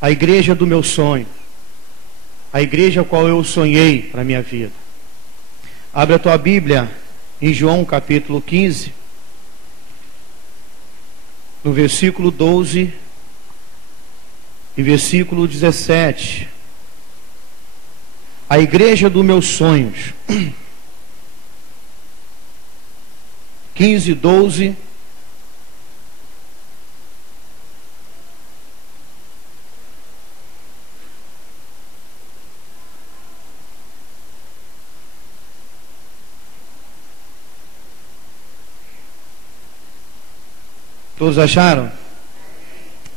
a igreja do meu sonho, a igreja a qual eu sonhei para a minha vida. Abre a tua Bíblia em João capítulo 15, no versículo 12 e versículo 17. A igreja dos meus sonhos. 15, 12. Todos acharam?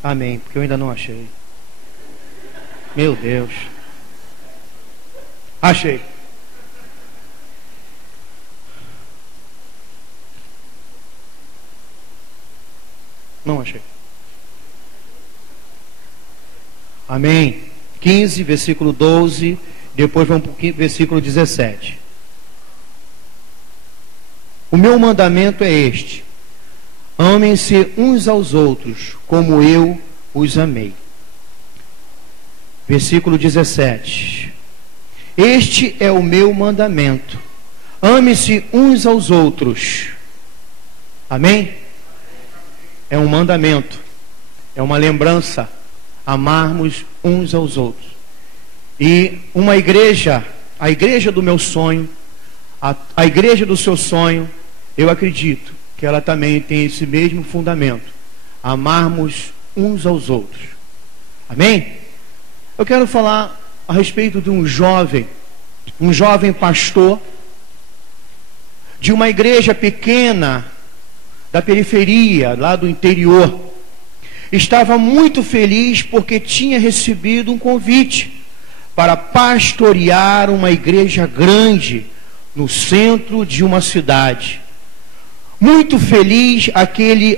Amém, porque eu ainda não achei. Meu Deus. Achei. Não achei. Amém. 15, versículo 12. Depois vamos para o versículo 17. O meu mandamento é este: amem-se uns aos outros, como eu os amei. Versículo 17. Este é o meu mandamento: ame-se uns aos outros. Amém? É um mandamento, é uma lembrança, amarmos uns aos outros. E uma igreja, a igreja do meu sonho, a igreja do seu sonho, eu acredito que ela também tem esse mesmo fundamento: amarmos uns aos outros. Amém? Eu quero falar a respeito de um jovem pastor de uma igreja pequena da periferia, lá do interior. Estava muito feliz porque tinha recebido um convite para pastorear uma igreja grande no centro de uma cidade. Muito feliz aquele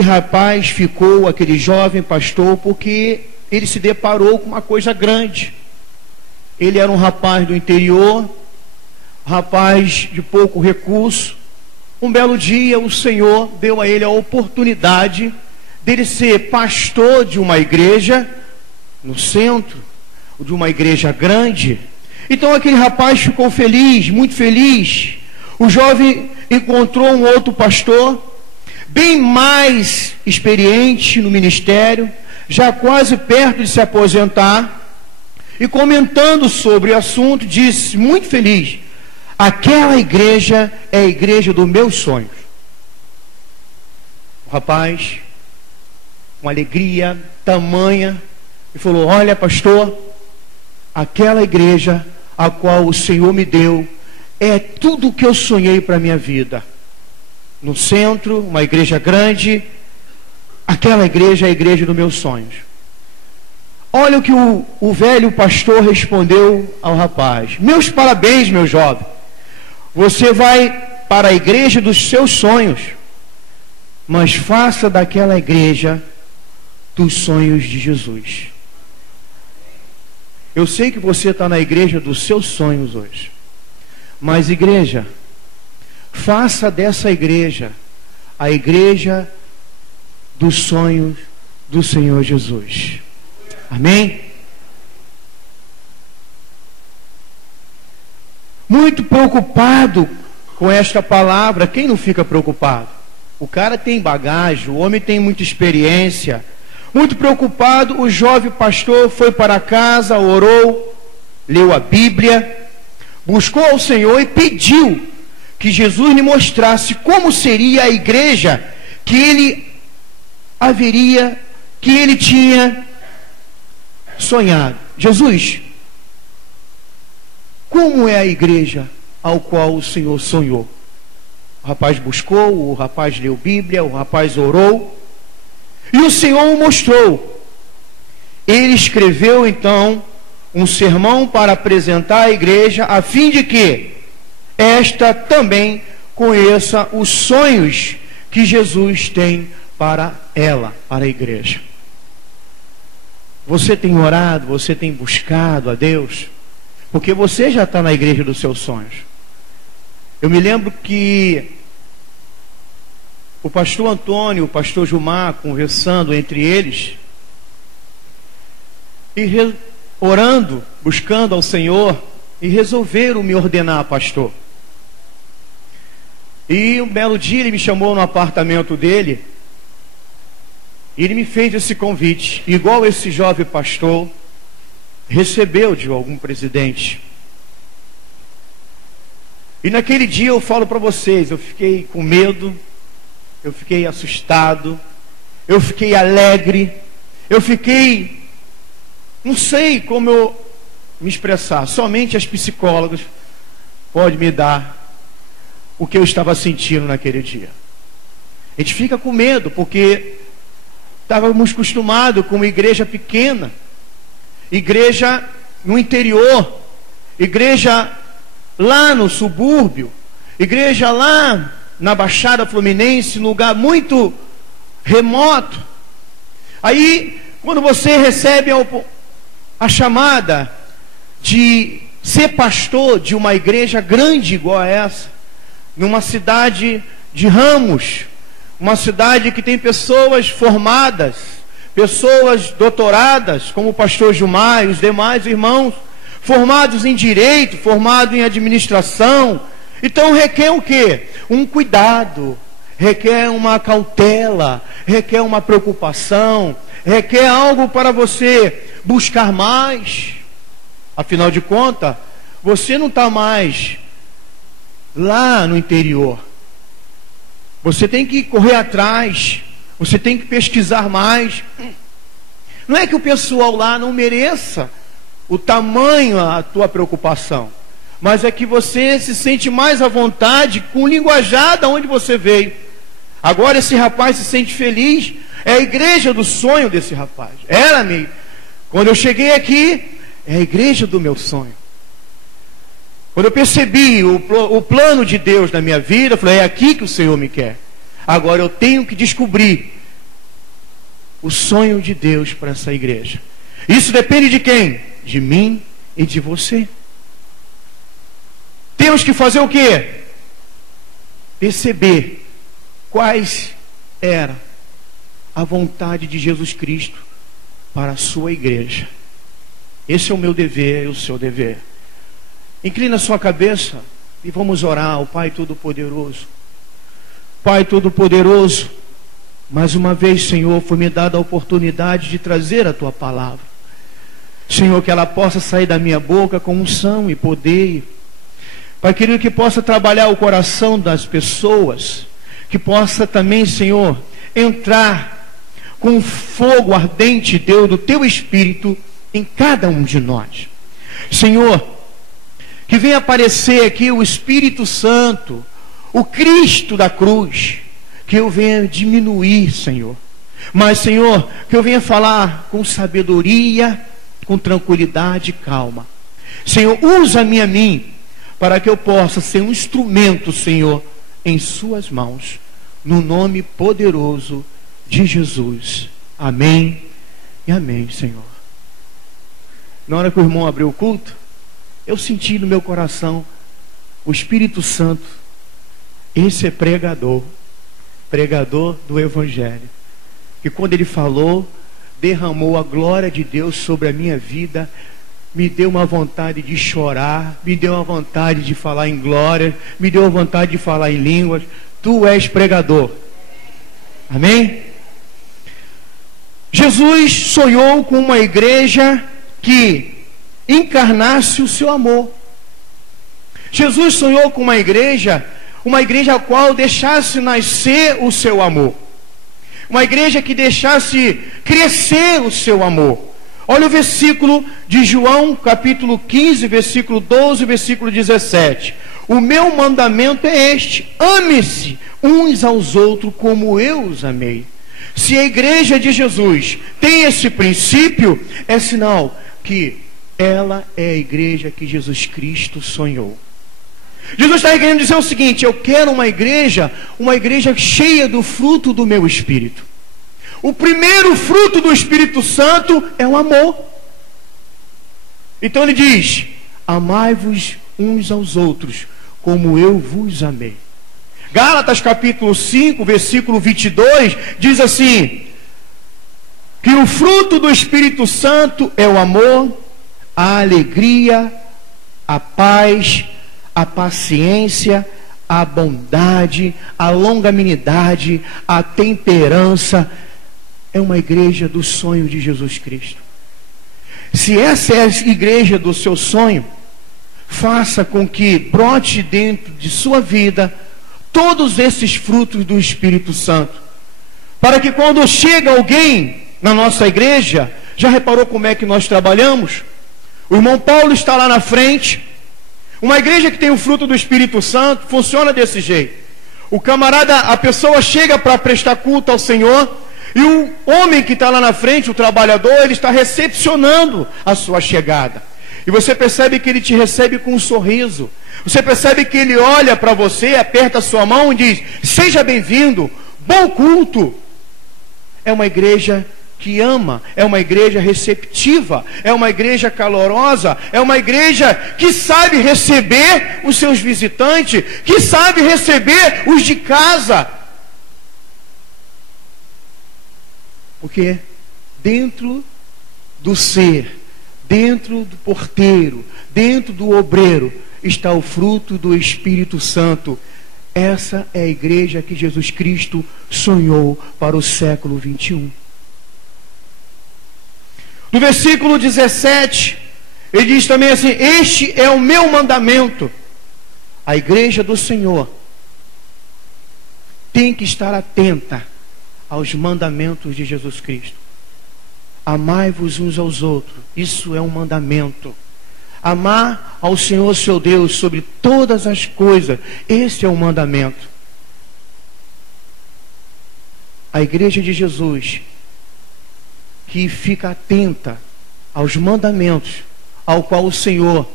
rapaz ficou, aquele jovem pastor, porque ele se deparou com uma coisa grande. Ele era um rapaz do interior, rapaz de pouco recurso. Um belo dia o Senhor deu a ele a oportunidade dele ser pastor de uma igreja no centro, de uma igreja grande. Então aquele rapaz ficou feliz, muito feliz. O jovem encontrou um outro pastor, bem mais experiente no ministério, já quase perto de se aposentar, e comentando sobre o assunto, disse, muito feliz: aquela igreja é a igreja dos meus sonhos. O rapaz, com alegria tamanha, e falou: olha, pastor, aquela igreja a qual o Senhor me deu é tudo o que eu sonhei para a minha vida. No centro, uma igreja grande, aquela igreja é a igreja dos meus sonhos. Olha o que o velho pastor respondeu ao rapaz: meus parabéns, meu jovem, você vai para a igreja dos seus sonhos, mas faça daquela igreja dos sonhos de Jesus. Eu sei que você está na igreja dos seus sonhos hoje, mas igreja, faça dessa igreja a igreja dos sonhos do Senhor Jesus. Amém? Muito preocupado com esta palavra. Quem não fica preocupado? O cara tem bagagem, o homem tem muita experiência. Muito preocupado, o jovem pastor foi para casa, orou, leu a Bíblia, buscou ao Senhor e pediu que Jesus lhe mostrasse como seria a igreja que ele tinha sonhado. Jesus, como é a igreja ao qual o Senhor sonhou? O rapaz buscou, o rapaz leu Bíblia, o rapaz orou, e o Senhor o mostrou. Ele escreveu então um sermão para apresentar à igreja, a fim de que esta também conheça os sonhos que Jesus tem para ela, para a igreja. Você tem orado, você tem buscado a Deus, porque você já está na igreja dos seus sonhos. Eu me lembro que o pastor Antônio, o pastor Gilmar, conversando entre eles, e orando, buscando ao Senhor, e resolveram me ordenar pastor. E um belo dia ele me chamou no apartamento dele, e ele me fez esse convite, igual esse jovem pastor recebeu de algum presidente. E naquele dia eu falo para vocês, eu fiquei com medo, eu fiquei assustado, eu fiquei alegre, eu fiquei, não sei como eu me expressar, somente as psicólogas podem me dar o que eu estava sentindo naquele dia. A gente fica com medo, porque estávamos acostumados com uma igreja pequena, igreja no interior, igreja lá no subúrbio, igreja lá na Baixada Fluminense, num lugar muito remoto. Aí, quando você recebe a chamada de ser pastor de uma igreja grande igual a essa, numa cidade de Ramos, uma cidade que tem pessoas formadas, pessoas doutoradas, como o pastor Gilmar e os demais irmãos, formados em direito, formados em administração. Então requer o quê? Um cuidado, requer uma cautela, requer uma preocupação, requer algo para você buscar mais. Afinal de contas, você não está mais lá no interior. Você tem que correr atrás, você tem que pesquisar mais. Não é que o pessoal lá não mereça o tamanho a tua preocupação, mas é que você se sente mais à vontade com o linguajar da onde você veio. Agora esse rapaz se sente feliz, é a igreja do sonho desse rapaz. Era-me, quando eu cheguei aqui, é a igreja do meu sonho. Quando eu percebi o plano de Deus na minha vida, eu falei, é aqui que o Senhor me quer. Agora eu tenho que descobrir o sonho de Deus para essa igreja. Isso depende de quem? De mim e de você. Temos que fazer o quê? Perceber quais era a vontade de Jesus Cristo para a sua igreja. Esse é o meu dever e o seu dever. Inclina a sua cabeça e vamos orar ao Pai Todo-Poderoso. Pai Todo-Poderoso, mais uma vez, Senhor, foi me dada a oportunidade de trazer a Tua palavra. Senhor, que ela possa sair da minha boca com unção e poder. Pai querido, que possa trabalhar o coração das pessoas, que possa também, Senhor, entrar com fogo ardente, Deus, do Teu Espírito em cada um de nós. Senhor, que venha aparecer aqui o Espírito Santo, o Cristo da cruz, que eu venha diminuir, Senhor. Mas, Senhor, que eu venha falar com sabedoria, com tranquilidade e calma. Senhor, usa-me a mim, para que eu possa ser um instrumento, Senhor, em suas mãos, no nome poderoso de Jesus. Amém e amém, Senhor. Na hora que o irmão abriu o culto, eu senti no meu coração o Espírito Santo. Esse é pregador do Evangelho, que quando ele falou, derramou a glória de Deus sobre a minha vida, me deu uma vontade de chorar, me deu uma vontade de falar em glória, me deu uma vontade de falar em línguas. Tu és pregador. Amém? Jesus sonhou com uma igreja que encarnasse o seu amor. Jesus sonhou com uma igreja a qual deixasse nascer o seu amor. Uma igreja que deixasse crescer o seu amor. Olha o versículo de João, capítulo 15, versículo 12, versículo 17. O meu mandamento é este: ame-se uns aos outros como eu os amei. Se a igreja de Jesus tem esse princípio, é sinal que ela é a igreja que Jesus Cristo sonhou. Jesus está querendo dizer o seguinte: eu quero uma igreja cheia do fruto do meu Espírito. O primeiro fruto do Espírito Santo é o amor. Então ele diz: amai-vos uns aos outros como eu vos amei. Gálatas capítulo 5, versículo 22, diz assim, que o fruto do Espírito Santo é o amor, a alegria, a paz, a paciência, a bondade, a longanimidade, a temperança. É uma igreja do sonho de Jesus Cristo. Se essa é a igreja do seu sonho, faça com que brote dentro de sua vida todos esses frutos do Espírito Santo, para que quando chega alguém na nossa igreja, já reparou como é que nós trabalhamos? O irmão Paulo está lá na frente. Uma igreja que tem o fruto do Espírito Santo funciona desse jeito. O camarada, a pessoa chega para prestar culto ao Senhor, e o homem que está lá na frente, o trabalhador, ele está recepcionando a sua chegada. E você percebe que ele te recebe com um sorriso. Você percebe que ele olha para você, aperta a sua mão e diz, seja bem-vindo, bom culto. É uma igreja que ama, é uma igreja receptiva, é uma igreja calorosa, é uma igreja que sabe receber os seus visitantes, que sabe receber os de casa. Porque dentro do ser, dentro do porteiro, dentro do obreiro, está o fruto do Espírito Santo. Essa é a igreja que Jesus Cristo sonhou para o século 21. No versículo 17, ele diz também assim, este é o meu mandamento. A igreja do Senhor tem que estar atenta aos mandamentos de Jesus Cristo. Amai-vos uns aos outros. Isso é um mandamento. Amar ao Senhor seu Deus sobre todas as coisas. Esse é o mandamento. A igreja de Jesus, que fica atenta aos mandamentos, ao qual o Senhor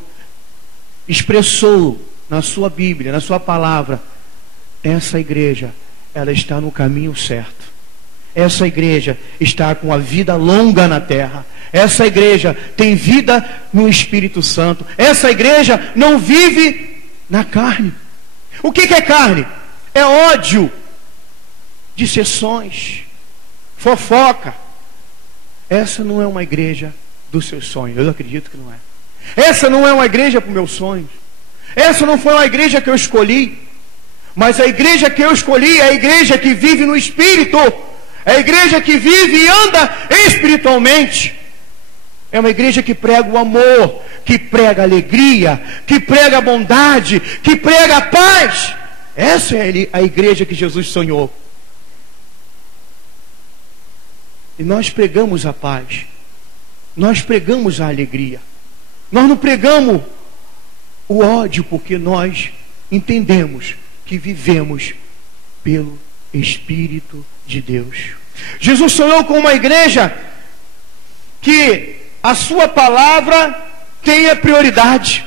expressou na sua Bíblia, na sua palavra, essa igreja, ela está no caminho certo. Essa igreja está com a vida longa na terra. Essa igreja tem vida no Espírito Santo. Essa igreja não vive na carne. O que é carne? É ódio, dissensões, fofoca. Essa não é uma igreja dos seus sonhos. Eu acredito que não é. Essa não é uma igreja para os meus sonhos. Essa não foi uma igreja que eu escolhi. Mas a igreja que eu escolhi é a igreja que vive no Espírito. É a igreja que vive e anda espiritualmente. É uma igreja que prega o amor, que prega a alegria, que prega a bondade, que prega a paz. Essa é a igreja que Jesus sonhou. E nós pregamos a paz. Nós pregamos a alegria. Nós não pregamos o ódio, porque nós entendemos que vivemos pelo Espírito de Deus. Jesus sonhou com uma igreja que a sua palavra tenha prioridade.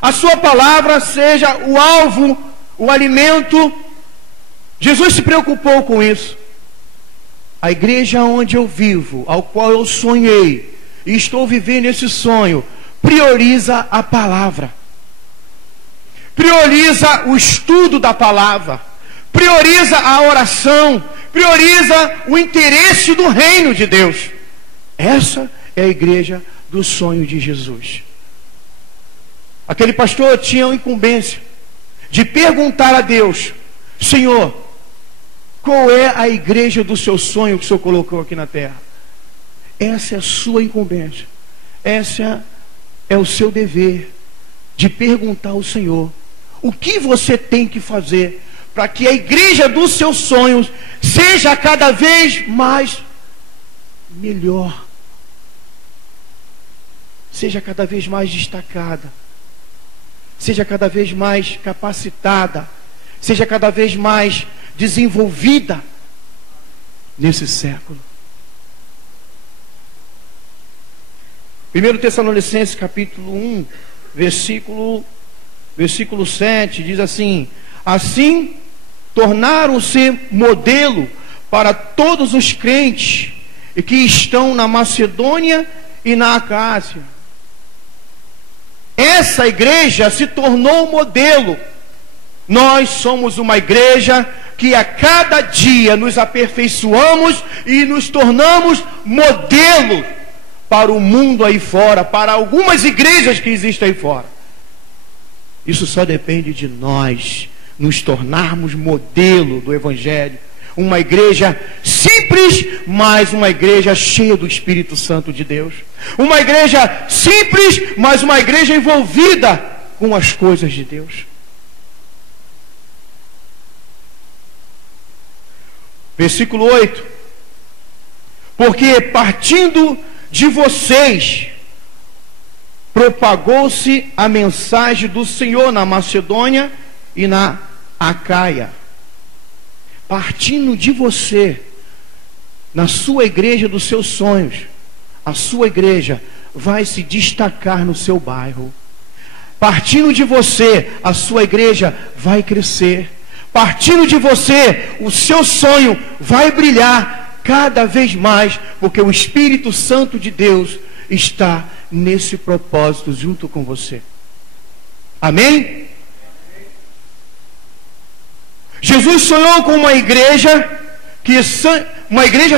A sua palavra seja o alvo, o alimento. Jesus se preocupou com isso. A igreja onde eu vivo, ao qual eu sonhei, e estou vivendo esse sonho, prioriza a palavra. Prioriza o estudo da palavra. Prioriza a oração. Prioriza o interesse do reino de Deus. Essa é a igreja do sonho de Jesus. Aquele pastor tinha a incumbência de perguntar a Deus: Senhor, qual é a igreja do seu sonho que o Senhor colocou aqui na terra? Essa é a sua incumbência. Essa é o seu dever de perguntar ao Senhor: o que você tem que fazer para que a igreja dos seus sonhos seja cada vez mais melhor, seja cada vez mais destacada, seja cada vez mais capacitada, seja cada vez mais desenvolvida nesse século. 1 Tessalonicenses capítulo 1, versículo 7, diz assim: assim tornaram-se modelo para todos os crentes que estão na Macedônia e na Acácia. essa igreja se tornou modelo. Nós somos uma igreja que a cada dia nos aperfeiçoamos e nos tornamos modelo para o mundo aí fora, para algumas igrejas que existem aí fora. Isso só depende de nós nos tornarmos modelo do Evangelho. Uma igreja simples, mas uma igreja cheia do Espírito Santo de Deus. Uma igreja simples, mas uma igreja envolvida com as coisas de Deus. Versículo 8. Porque partindo de vocês, propagou-se a mensagem do Senhor na Macedônia e na Acaia. Partindo de você, na sua igreja dos seus sonhos, a sua igreja vai se destacar no seu bairro. Partindo de você, a sua igreja vai crescer. Partindo de você, o seu sonho vai brilhar cada vez mais, porque o Espírito Santo de Deus está nesse propósito junto com você. Amém? Jesus sonhou com uma igreja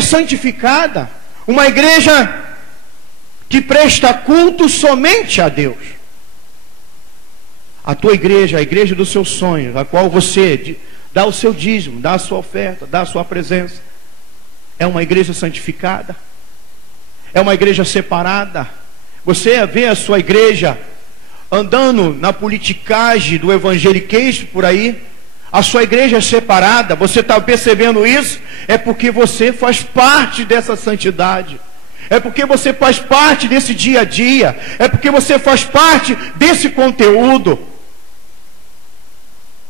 santificada, uma igreja que presta culto somente a Deus. A tua igreja, a igreja dos seus sonhos, a qual você dá o seu dízimo, dá a sua oferta, dá a sua presença, é uma igreja santificada, é uma igreja separada. Você vê a sua igreja andando na politicagem do evangeliquez por aí, a sua igreja é separada, você está percebendo isso? É porque você faz parte dessa santidade, é porque você faz parte desse dia a dia, é porque você faz parte desse conteúdo.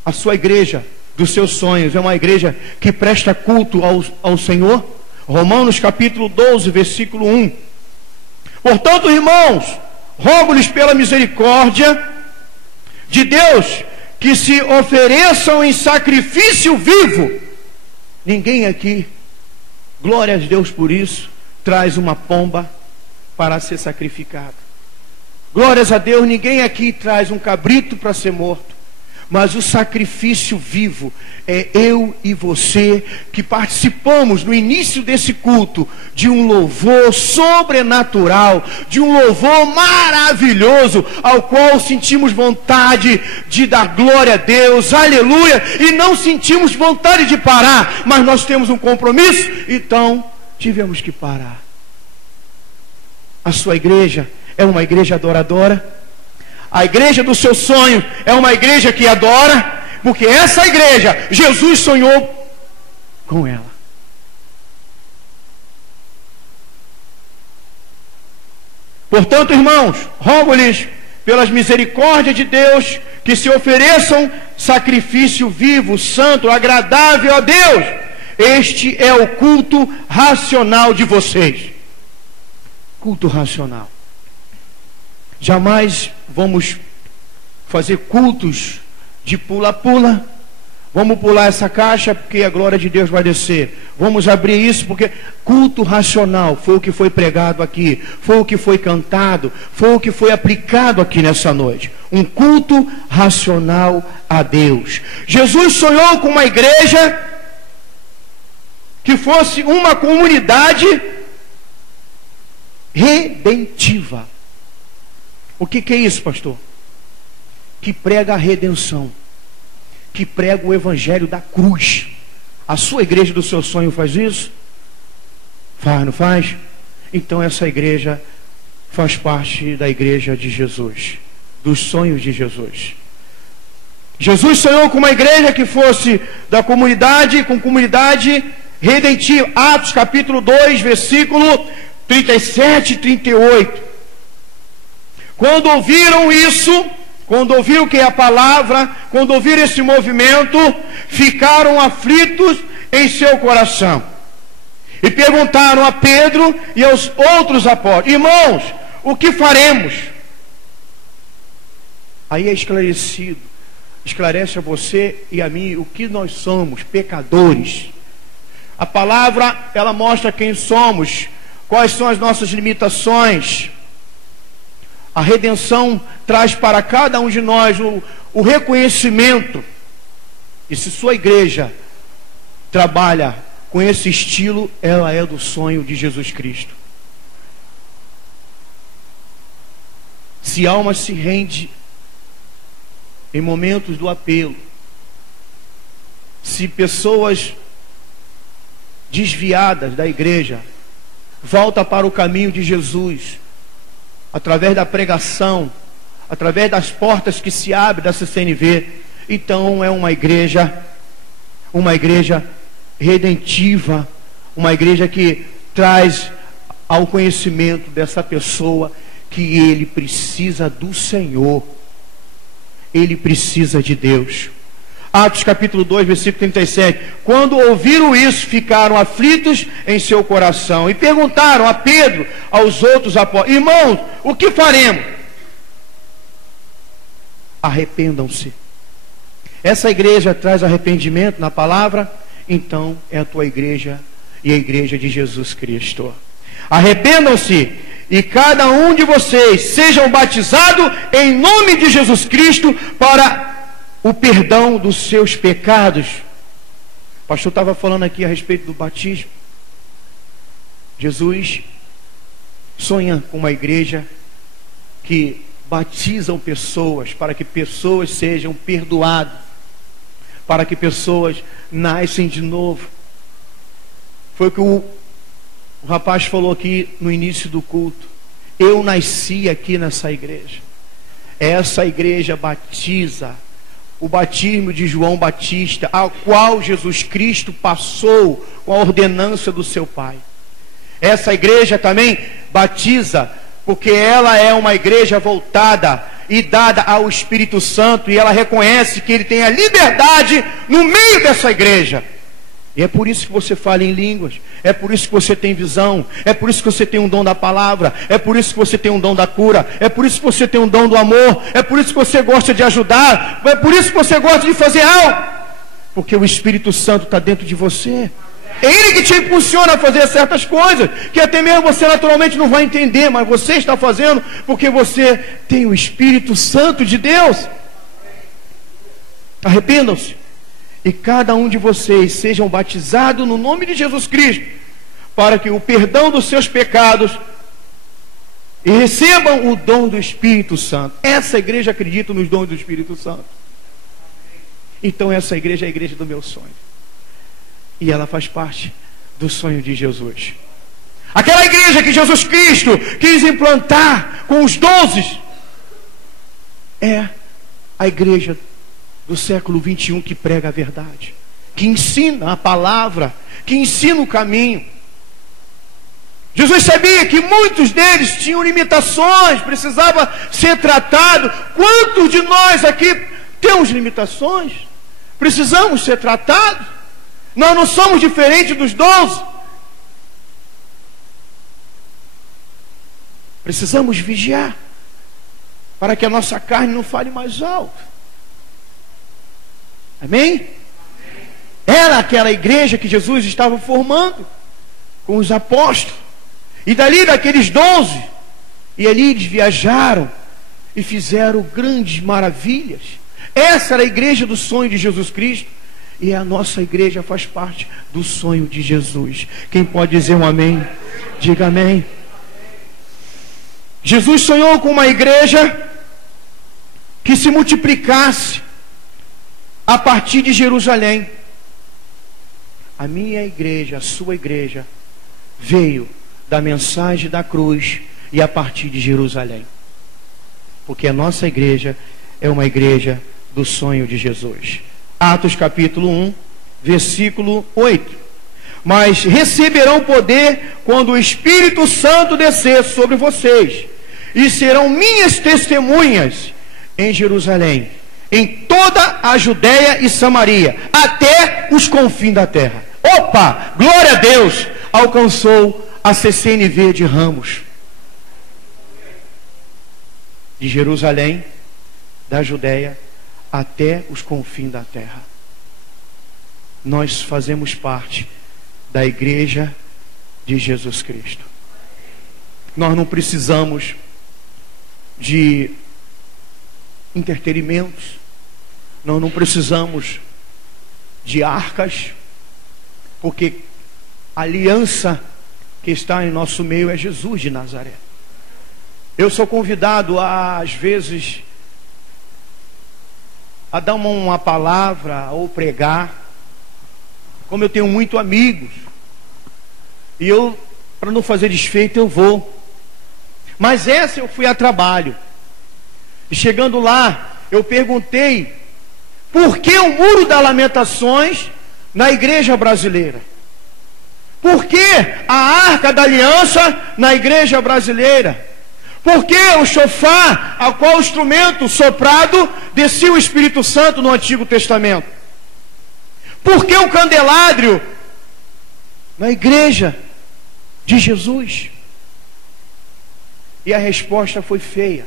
A sua igreja dos seus sonhos é uma igreja que presta culto ao Senhor. Romanos capítulo 12, versículo 1. Portanto, irmãos, rogo-lhes pela misericórdia de Deus, que se ofereçam em sacrifício vivo. Ninguém aqui, glória a Deus por isso, traz uma pomba para ser sacrificado. Glórias a Deus, ninguém aqui traz um cabrito para ser morto. Mas o sacrifício vivo é eu e você que participamos no início desse culto de um louvor sobrenatural, de um louvor maravilhoso, ao qual sentimos vontade de dar glória a Deus, aleluia, e não sentimos vontade de parar, mas nós temos um compromisso, então tivemos que parar. A sua igreja é uma igreja adoradora? A igreja do seu sonho é uma igreja que adora, porque essa igreja, Jesus sonhou com ela. Portanto, irmãos, rogo-lhes pelas misericórdias de Deus, que se ofereçam sacrifício vivo, santo, agradável a Deus. Este é o culto racional de vocês. Culto racional. Jamais vamos fazer cultos de pula-pula. Vamos pular essa caixa porque a glória de Deus vai descer. Vamos abrir isso porque culto racional foi o que foi pregado aqui, foi o que foi cantado, foi o que foi aplicado aqui nessa noite. Um culto racional a Deus. Jesus sonhou com uma igreja que fosse uma comunidade redentiva. O que é isso, pastor? Que prega a redenção, que prega o evangelho da cruz. A sua igreja do seu sonho faz isso? Faz, não faz? Então essa igreja faz parte da igreja de Jesus, dos sonhos de Jesus. Jesus sonhou com uma igreja que fosse da comunidade, com comunidade redentiva. Atos capítulo 2, versículo 37 e 38. Quando ouviram isso, quando ouviram que é a palavra, quando ouviram esse movimento, ficaram aflitos em seu coração. E perguntaram a Pedro e aos outros apóstolos: irmãos, o que faremos? Aí é esclarecido, esclarece a você e a mim o que nós somos, pecadores. A palavra, ela mostra quem somos, quais são as nossas limitações. A redenção traz para cada um de nós o reconhecimento. E se sua igreja trabalha com esse estilo, ela é do sonho de Jesus Cristo. Se alma se rende em momentos do apelo, se pessoas desviadas da igreja voltam para o caminho de Jesus, através da pregação, através das portas que se abrem da CCNV, então é uma igreja redentiva, uma igreja que traz ao conhecimento dessa pessoa que ele precisa do Senhor, ele precisa de Deus. Atos capítulo 2, versículo 37. Quando ouviram isso, ficaram aflitos em seu coração e perguntaram a Pedro, aos outros apóstolos: irmãos, o que faremos? Arrependam-se. Essa igreja traz arrependimento na palavra, então é a tua igreja e a igreja de Jesus Cristo. Arrependam-se e cada um de vocês sejam batizados em nome de Jesus Cristo para o perdão dos seus pecados. O pastor estava falando aqui a respeito do batismo. Jesus sonha com uma igreja que batizam pessoas, para que pessoas sejam perdoadas, para que pessoas nascem de novo. Foi o que o rapaz falou aqui no início do culto. Eu nasci aqui nessa igreja. Essa igreja batiza. O batismo de João Batista, ao qual Jesus Cristo passou com a ordenança do seu Pai. Essa igreja também batiza, porque ela é uma igreja voltada e dada ao Espírito Santo, e ela reconhece que ele tem a liberdade no meio dessa igreja. E é por isso que você fala em línguas, é por isso que você tem visão, é por isso que você tem um dom da palavra, é por isso que você tem um dom da cura, é por isso que você tem um dom do amor, é por isso que você gosta de ajudar, é por isso que você gosta de fazer algo, porque o Espírito Santo está dentro de você. É Ele que te impulsiona a fazer certas coisas, que até mesmo você naturalmente não vai entender, mas você está fazendo porque você tem o Espírito Santo de Deus. Arrependam-se e cada um de vocês sejam batizados no nome de Jesus Cristo, para que o perdão dos seus pecados e recebam o dom do Espírito Santo. Essa igreja acredita nos dons do Espírito Santo. Então essa igreja é a igreja do meu sonho, e ela faz parte do sonho de Jesus. Aquela igreja que Jesus Cristo quis implantar com os 12 é a igreja do século 21 que prega a verdade, que ensina a palavra, que ensina o caminho. Jesus sabia que muitos deles tinham limitações, precisava ser tratado. Quantos de nós aqui temos limitações? Precisamos ser tratados. Nós não somos diferentes dos 12. Precisamos vigiar para que a nossa carne não fale mais alto. Amém? Era aquela igreja que Jesus estava formando com os apóstolos. E dali daqueles 12, e ali eles viajaram e fizeram grandes maravilhas. Essa era a igreja do sonho de Jesus Cristo. E a nossa igreja faz parte do sonho de Jesus. Quem pode dizer um amém? Diga amém. Jesus sonhou com uma igreja que se multiplicasse a partir de Jerusalém. A minha igreja, a sua igreja, veio da mensagem da cruz e a partir de Jerusalém. Porque a nossa igreja é uma igreja do sonho de Jesus. Atos capítulo 1, versículo 8. Mas receberão poder quando o Espírito Santo descer sobre vocês, e serão minhas testemunhas em Jerusalém, em toda a Judéia e Samaria, até os confins da terra. Opa, glória a Deus, alcançou a CCNV de Ramos. De Jerusalém, da Judéia, até os confins da terra. Nós fazemos parte da igreja de Jesus Cristo. Nós não precisamos de entretenimentos, nós não precisamos de arcas, porque a aliança que está em nosso meio é Jesus de Nazaré. Eu sou convidado às vezes a dar uma palavra ou pregar, como eu tenho muitos amigos, e eu, para não fazer desfeito, eu vou. Mas essa eu fui a trabalho. E chegando lá, eu perguntei por que o Muro das Lamentações na igreja brasileira? Por que a Arca da Aliança na igreja brasileira? Por que o chofar, a qual o instrumento soprado descia o Espírito Santo no Antigo Testamento? Por que o candelabro na igreja de Jesus? E a resposta foi feia.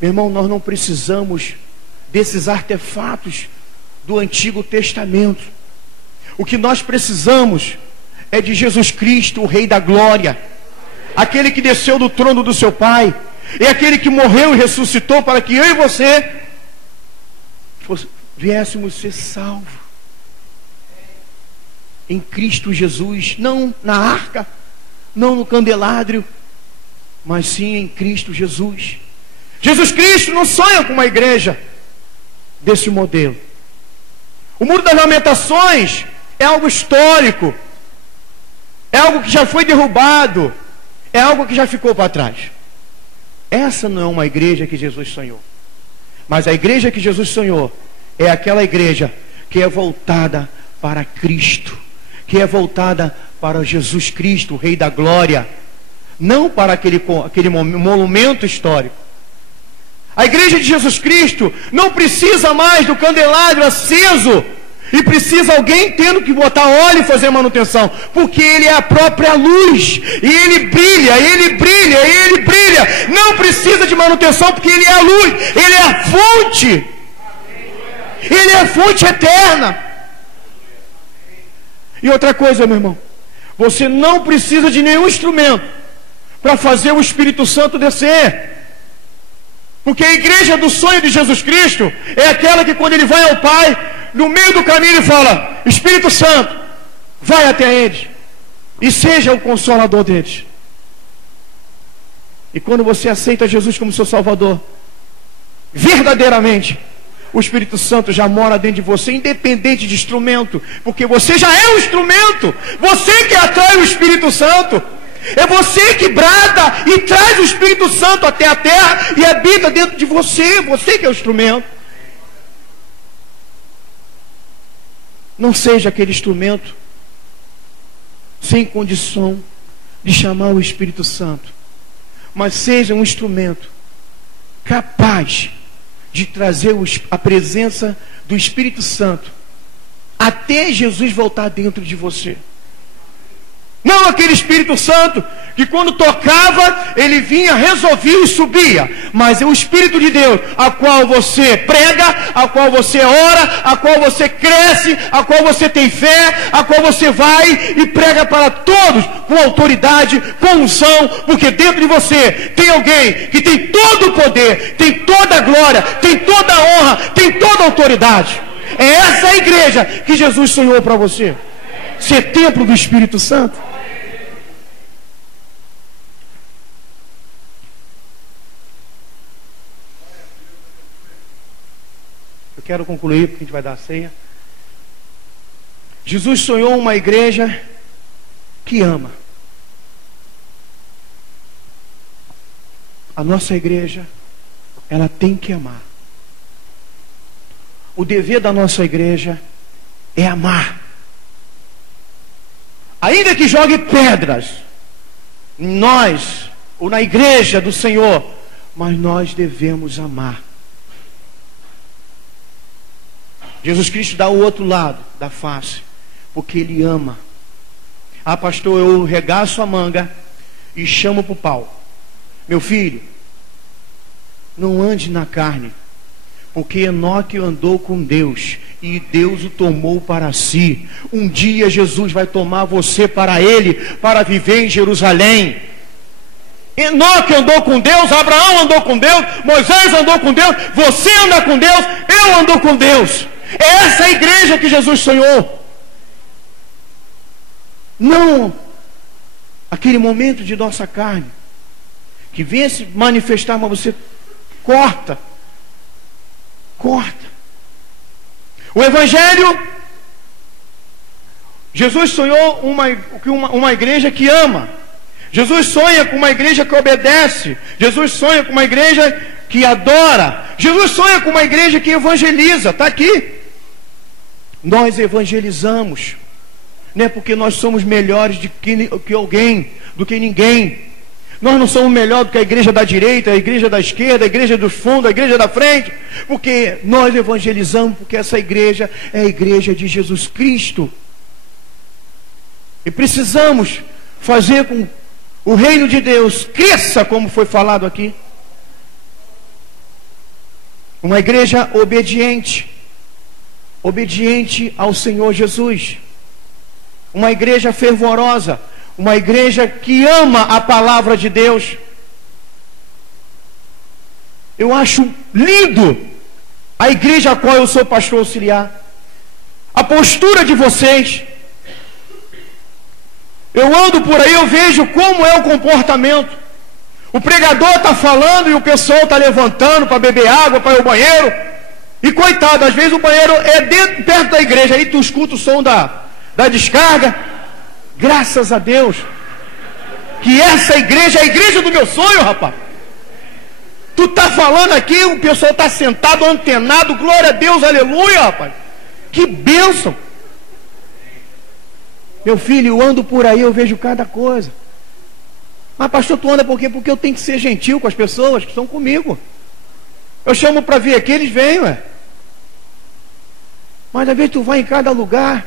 Meu irmão, nós não precisamos desses artefatos do Antigo Testamento. O que nós precisamos é de Jesus Cristo, o Rei da Glória, aquele que desceu do trono do seu Pai, é aquele que morreu e ressuscitou para que eu e você viéssemos ser salvos em Cristo Jesus, não na arca, não no candelabro, mas sim em Cristo Jesus. Jesus Cristo não sonha com uma igreja desse modelo. O Muro das Lamentações é algo histórico, é algo que já foi derrubado, é algo que já ficou para trás. Essa não é uma igreja que Jesus sonhou. Mas a igreja que Jesus sonhou é aquela igreja que é voltada para Cristo, que é voltada para Jesus Cristo, o Rei da Glória, não para aquele monumento histórico. A igreja de Jesus Cristo não precisa mais do candelabro aceso e precisa alguém tendo que botar óleo e fazer manutenção, porque Ele é a própria luz, e Ele brilha, Ele brilha, Ele brilha. Não precisa de manutenção, porque Ele é a luz, Ele é a fonte, Ele é a fonte eterna. E outra coisa, meu irmão, você não precisa de nenhum instrumento para fazer o Espírito Santo descer. Porque a igreja do sonho de Jesus Cristo é aquela que, quando Ele vai ao Pai, no meio do caminho Ele fala: Espírito Santo, vai até eles e seja o consolador deles. E quando você aceita Jesus como seu Salvador, verdadeiramente, o Espírito Santo já mora dentro de você, independente de instrumento, porque você já é o instrumento, você que atrai o Espírito Santo. É você que brada e traz o Espírito Santo até a terra e habita dentro de você. Você que é o instrumento. Não seja aquele instrumento sem condição de chamar o Espírito Santo, mas seja um instrumento capaz de trazer a presença do Espírito Santo até Jesus voltar dentro de você. Não aquele Espírito Santo que quando tocava, ele vinha, resolvia e subia. Mas é o Espírito de Deus, a qual você prega, a qual você ora, a qual você cresce, a qual você tem fé, a qual você vai e prega para todos com autoridade, com unção, porque dentro de você tem alguém que tem todo o poder, tem toda a glória, tem toda a honra, tem toda a autoridade. É essa a igreja que Jesus sonhou para você. Ser templo do Espírito Santo. Quero concluir, porque a gente vai dar a ceia. Jesus sonhou uma igreja que ama. A nossa igreja, ela tem que amar. O dever da nossa igreja é amar. Ainda que jogue pedras em nós, ou na igreja do Senhor, mas nós devemos amar. Jesus Cristo dá o outro lado da face, porque Ele ama. Ah, pastor, eu regaço a manga e chamo para o pau. Meu filho, não ande na carne, porque Enoque andou com Deus e Deus o tomou para si. Um dia Jesus vai tomar você para Ele, para viver em Jerusalém. Enoque andou com Deus, Abraão andou com Deus, Moisés andou com Deus, você anda com Deus, eu ando com Deus. É essa a igreja que Jesus sonhou. Não aquele momento de nossa carne, que venha se manifestar, mas você corta. O Evangelho, Jesus sonhou uma igreja que ama. Jesus sonha com uma igreja que obedece. Jesus sonha com uma igreja que adora. Jesus sonha com uma igreja que evangeliza. Está aqui. Nós evangelizamos. Não é porque nós somos melhores do que alguém, do que ninguém. Nós não somos melhor do que a igreja da direita, a igreja da esquerda, a igreja dos fundos, a igreja da frente. Porque nós evangelizamos, porque essa igreja é a igreja de Jesus Cristo. E precisamos fazer com o reino de Deus cresça, como foi falado aqui. Uma igreja obediente. Obediente ao Senhor Jesus. Uma igreja fervorosa. Uma igreja que ama a palavra de Deus. Eu acho lindo a igreja a qual eu sou pastor auxiliar. A postura de vocês. Eu ando por aí, eu vejo como é o comportamento. O pregador está falando e o pessoal está levantando para beber água, para ir ao banheiro. E coitado, às vezes o banheiro é perto da igreja. Aí tu escuta o som da descarga. Graças a Deus que essa igreja é a igreja do meu sonho, rapaz. Tu está falando aqui, o pessoal está sentado, antenado. Glória a Deus, aleluia, rapaz. Que bênção. Meu filho, eu ando por aí, eu vejo cada coisa. Mas pastor, tu anda por quê? Porque eu tenho que ser gentil com as pessoas que estão comigo. Eu chamo para vir aqui, eles vêm, ué. Mas às vezes tu vai em cada lugar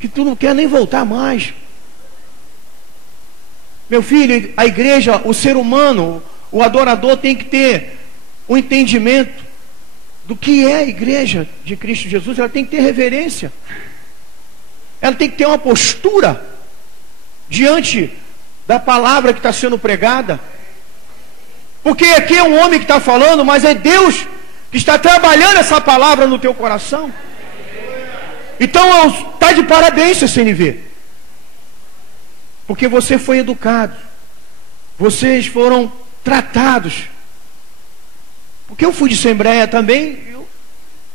que tu não quer nem voltar mais. Meu filho, a igreja, o ser humano, o adorador tem que ter um entendimento do que é a igreja de Cristo Jesus. Ela tem que ter reverência. Ela tem que ter uma postura diante da palavra que está sendo pregada. Porque aqui é um homem que está falando, mas é Deus que está trabalhando essa palavra no teu coração. Então, está de parabéns, CCNV. Porque você foi educado. Vocês foram tratados. Porque eu fui de Assembleia também,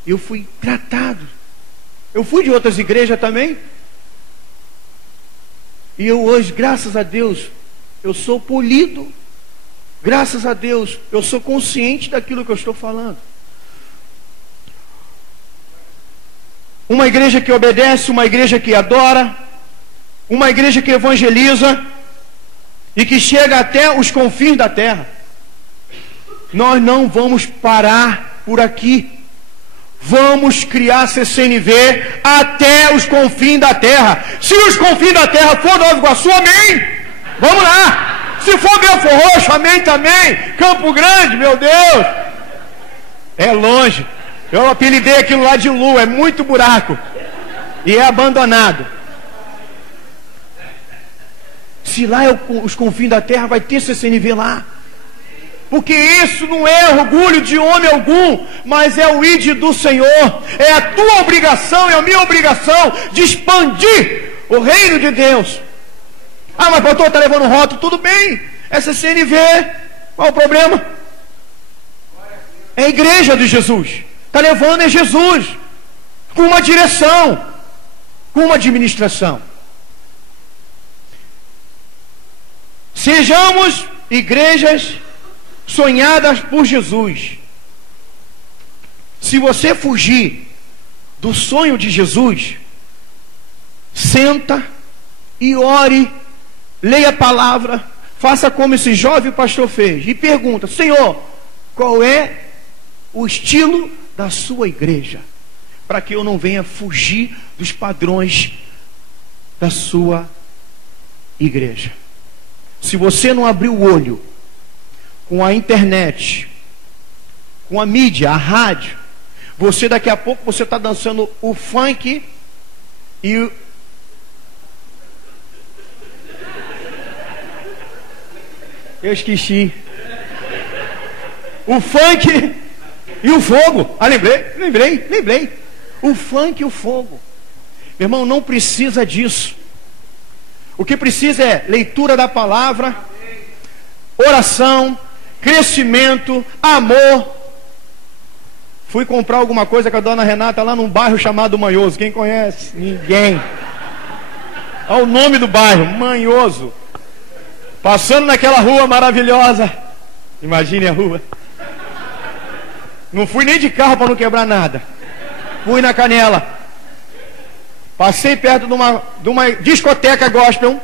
eu fui tratado. Eu fui de outras igrejas também. E eu hoje, graças a Deus, eu sou polido. Graças a Deus, eu sou consciente daquilo que eu estou falando. Uma igreja que obedece, uma igreja que adora, uma igreja que evangeliza e que chega até os confins da terra. Nós não vamos parar por aqui. Vamos criar CCNV até os confins da terra. Se os confins da terra for Nova Iguaçu, amém. Vamos lá. Se for Belfor Roxo, amém também. Campo Grande, meu Deus. É longe. Eu apelidei aquilo lá de lua, é muito buraco. E é abandonado. Se lá é os confins da terra, vai ter CCNV lá. Porque isso não é orgulho de homem algum, mas é o ID do Senhor. É a tua obrigação, é a minha obrigação de expandir o reino de Deus. Ah, mas pastor, está levando rótulo, tudo bem. É CCNV, qual o problema? É a igreja de Jesus. Está levando é Jesus, com uma direção, com uma administração. Sejamos igrejas sonhadas por Jesus. Se você fugir do sonho de Jesus, senta e ore, leia a palavra, faça como esse jovem pastor fez e pergunta: Senhor, qual é o estilo da sua igreja, para que eu não venha fugir dos padrões da sua igreja. Se você não abrir o olho com a internet, com a mídia, a rádio, você daqui a pouco você está dançando o funk e Eu esqueci. O funk e o fogo. Ah, lembrei. O funk e o fogo. Meu irmão, não precisa disso. O que precisa é leitura da palavra, oração, crescimento, amor. Fui comprar alguma coisa com a dona Renata lá num bairro chamado Manhoso. Quem conhece? Ninguém. Olha o nome do bairro, Manhoso. Passando naquela rua maravilhosa. Imagine a rua. Não fui nem de carro para não quebrar nada. Fui na Canela. Passei perto de uma discoteca gospel.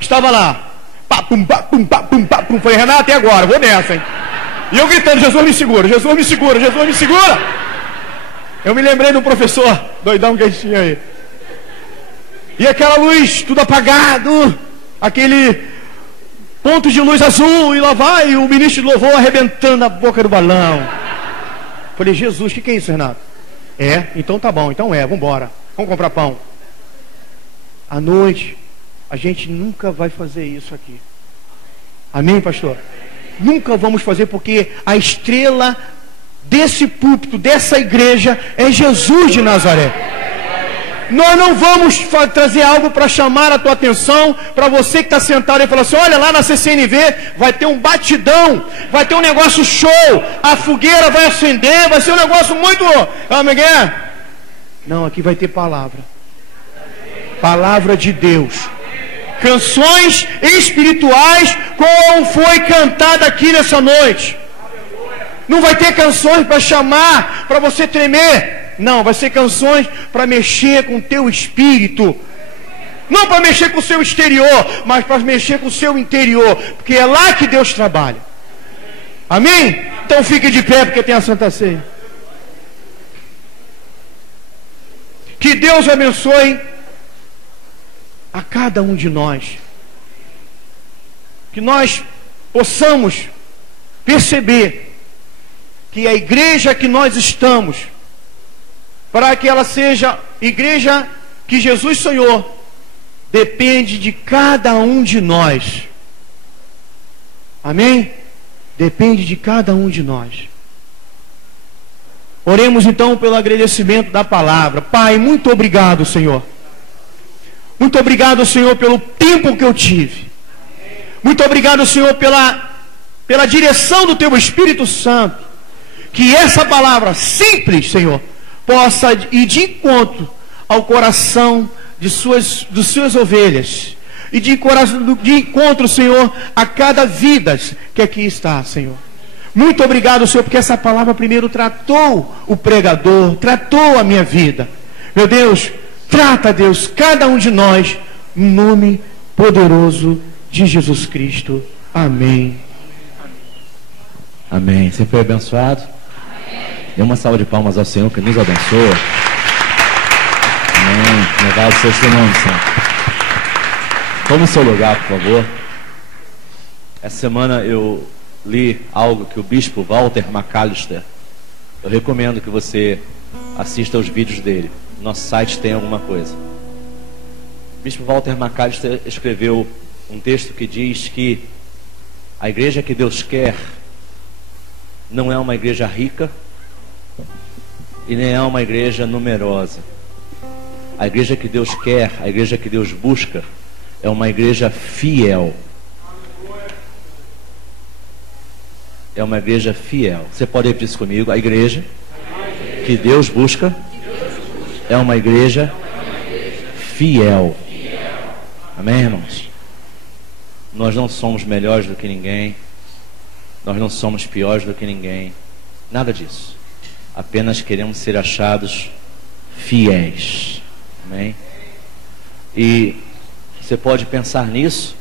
Estava lá. Papum, papum, papum, papum. Falei, Renato, até agora, vou nessa, hein? E eu gritando, Jesus me segura, Jesus me segura, Jesus me segura. Eu me lembrei do professor doidão que a gente tinha aí. E aquela luz, tudo apagado. Aquele ponto de luz azul. E lá vai o ministro de louvor arrebentando a boca do balão. Falei, Jesus, o que é isso, Renato? É, então tá bom, então vamos embora. Vamos comprar pão. À noite, a gente nunca vai fazer isso aqui. Amém, pastor? Nunca vamos fazer, porque a estrela desse púlpito, dessa igreja, é Jesus de Nazaré. Nós não vamos trazer algo para chamar a tua atenção, para você que está sentado e falar assim, olha lá na CCNV, vai ter um batidão, vai ter um negócio show, a fogueira vai acender, vai ser um negócio muito... Não, aqui vai ter palavra. Palavra de Deus. Canções espirituais como foi cantada aqui nessa noite. Não vai ter canções para chamar, para você tremer. Não, vai ser canções para mexer com o teu espírito. Não para mexer com o seu exterior, mas para mexer com o seu interior. Porque é lá que Deus trabalha. Amém? Então fique de pé, porque tem a Santa Ceia. Que Deus abençoe a cada um de nós. Que nós possamos perceber que a igreja que nós estamos, para que ela seja igreja que Jesus sonhou, depende de cada um de nós. Amém? Depende de cada um de nós. Oremos então pelo agradecimento da palavra. Pai, muito obrigado, Senhor. Muito obrigado, Senhor, pelo tempo que eu tive. Muito obrigado, Senhor, pela direção do Teu Espírito Santo. Que essa palavra simples, Senhor, possa ir de encontro ao coração de suas ovelhas. E de encontro, Senhor, a cada vida que aqui está, Senhor. Muito obrigado, Senhor, porque essa palavra primeiro tratou o pregador, tratou a minha vida. Meu Deus, trata, Deus, cada um de nós, no nome poderoso de Jesus Cristo. Amém. Amém. Você foi abençoado? Dê uma salva de palmas ao Senhor que nos abençoa. Amém. Louvado seja o seu nome, Senhor. Tome o seu lugar, por favor. Essa semana eu li algo que o bispo Walter McAllister, eu recomendo que você assista aos vídeos dele. No nosso site tem alguma coisa. O bispo Walter McAllister escreveu um texto que diz que a igreja que Deus quer não é uma igreja rica e nem é uma igreja numerosa. A igreja que Deus quer, a igreja que Deus busca, é uma igreja fiel. É uma igreja fiel. Você pode repetir isso comigo? A igreja que Deus busca é uma igreja fiel. Amém, irmãos? Nós não somos melhores do que ninguém. Nós não somos piores do que ninguém. Nada disso. Apenas queremos ser achados fiéis. Amém? E você pode pensar nisso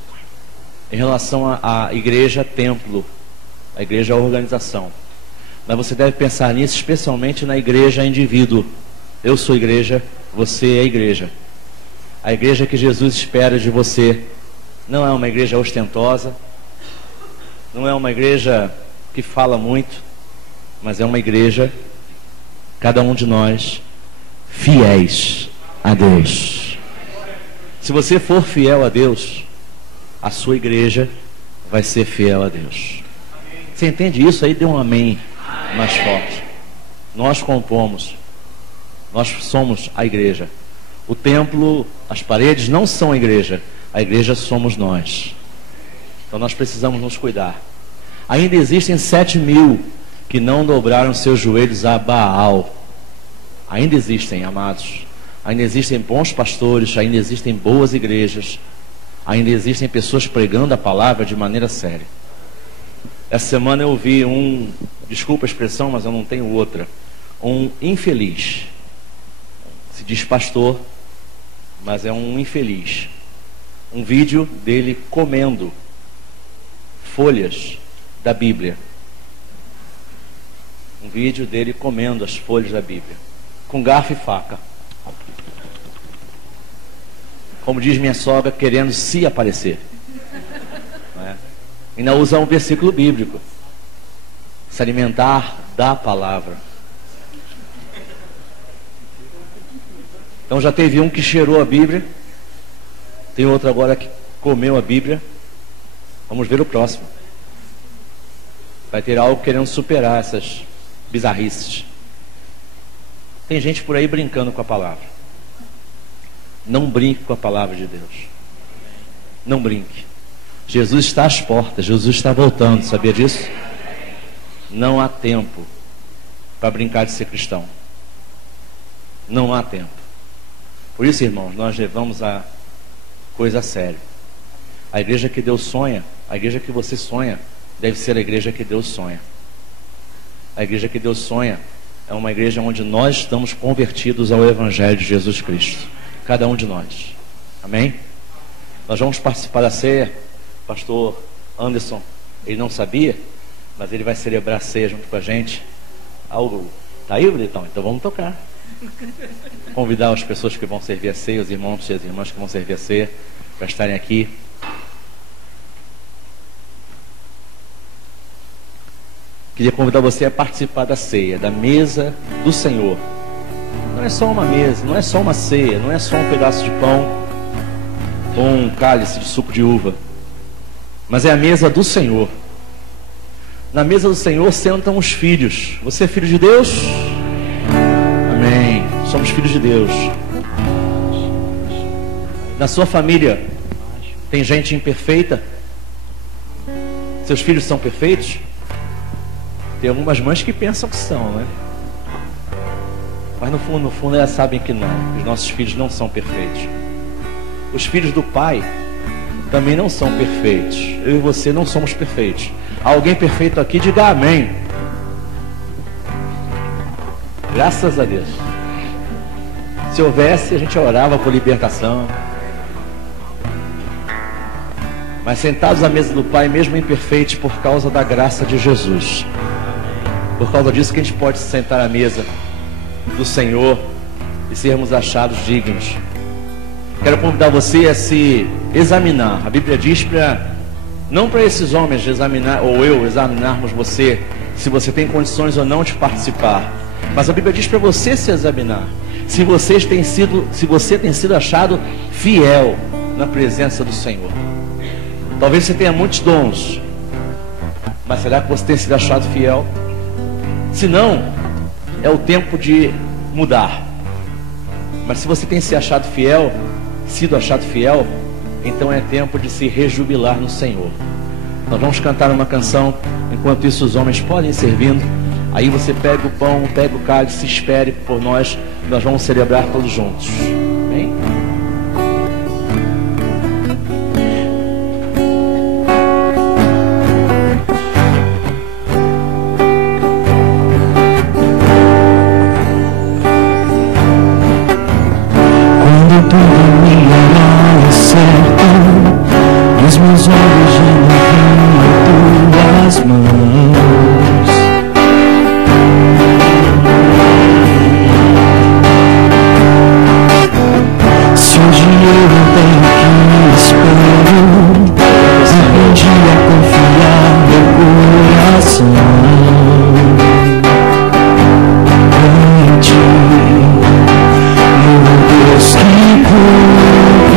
em relação à igreja templo, a igreja organização. Mas você deve pensar nisso especialmente na igreja indivíduo. Eu sou igreja, você é igreja. A igreja que Jesus espera de você não é uma igreja ostentosa, não é uma igreja que fala muito, mas é uma igreja, cada um de nós, fiéis a Deus. Se você for fiel a Deus, a sua igreja vai ser fiel a Deus. Você entende isso? Aí dê um amém mais forte. Nós compomos, nós somos a igreja. O templo, as paredes não são a igreja somos nós. Então nós precisamos nos cuidar. Ainda existem 7.000 que não dobraram seus joelhos a Baal. Ainda existem, amados. Ainda existem bons pastores, ainda existem boas igrejas, ainda existem pessoas pregando a palavra de maneira séria. Essa semana eu vi desculpa a expressão, mas eu não tenho outra, um infeliz, se diz pastor, mas é um infeliz, um vídeo dele comendo folhas da Bíblia, um vídeo dele comendo as folhas da Bíblia, com garfo e faca, como diz minha sogra, querendo se aparecer, não é? Ainda usa um versículo bíblico, se alimentar da palavra. Então já teve um que cheirou a Bíblia, tem outro agora que comeu a Bíblia. Vamos ver o próximo. Vai ter algo querendo superar essas bizarrices. Tem gente por aí brincando com a palavra. Não brinque com a palavra de Deus. Não brinque. Jesus está às portas, Jesus está voltando, sabia disso? Não há tempo para brincar de ser cristão. Não há tempo. Por isso, irmãos, nós levamos a coisa a sério. A igreja que Deus sonha, a igreja que você sonha, deve ser a igreja que Deus sonha. A igreja que Deus sonha é uma igreja onde nós estamos convertidos ao Evangelho de Jesus Cristo. Cada um de nós. Amém? Nós vamos participar da ceia. Pastor Anderson, ele não sabia, mas ele vai celebrar a ceia junto com a gente. Tá aí, Britão? Então vamos tocar. Convidar as pessoas que vão servir a ceia, os irmãos e as irmãs que vão servir a ceia, para estarem aqui. Queria convidar você a participar da ceia, da mesa do Senhor. Não é só uma mesa, não é só uma ceia, não é só um pedaço de pão ou um cálice de suco de uva, mas é a mesa do Senhor. Na mesa do Senhor sentam os filhos. Você é filho de Deus? Amém. Somos filhos de Deus. Na sua família tem gente imperfeita? Seus filhos são perfeitos? Tem algumas mães que pensam que são, né? Mas no fundo elas sabem que não. Os nossos filhos não são perfeitos. Os filhos do Pai também não são perfeitos. Eu e você não somos perfeitos. Alguém perfeito aqui, diga amém. Graças a Deus. Se houvesse, a gente orava por libertação. Mas sentados à mesa do Pai, mesmo imperfeitos, por causa da graça de Jesus. Por causa disso que a gente pode se sentar à mesa do Senhor e sermos achados dignos. Quero convidar você a se examinar. A Bíblia diz não para esses homens examinar, ou eu examinarmos você, se você tem condições ou não de participar, mas a Bíblia diz para você se examinar, se você tem sido achado fiel na presença do Senhor. Talvez você tenha muitos dons, mas será que você tem sido achado fiel? Se não, é o tempo de mudar. Mas se você tem sido achado fiel, então é tempo de se rejubilar no Senhor. Nós vamos cantar uma canção. Enquanto isso os homens podem ir servindo. Aí você pega o pão, pega o cálice, espere por nós. Nós vamos celebrar todos juntos. Amém?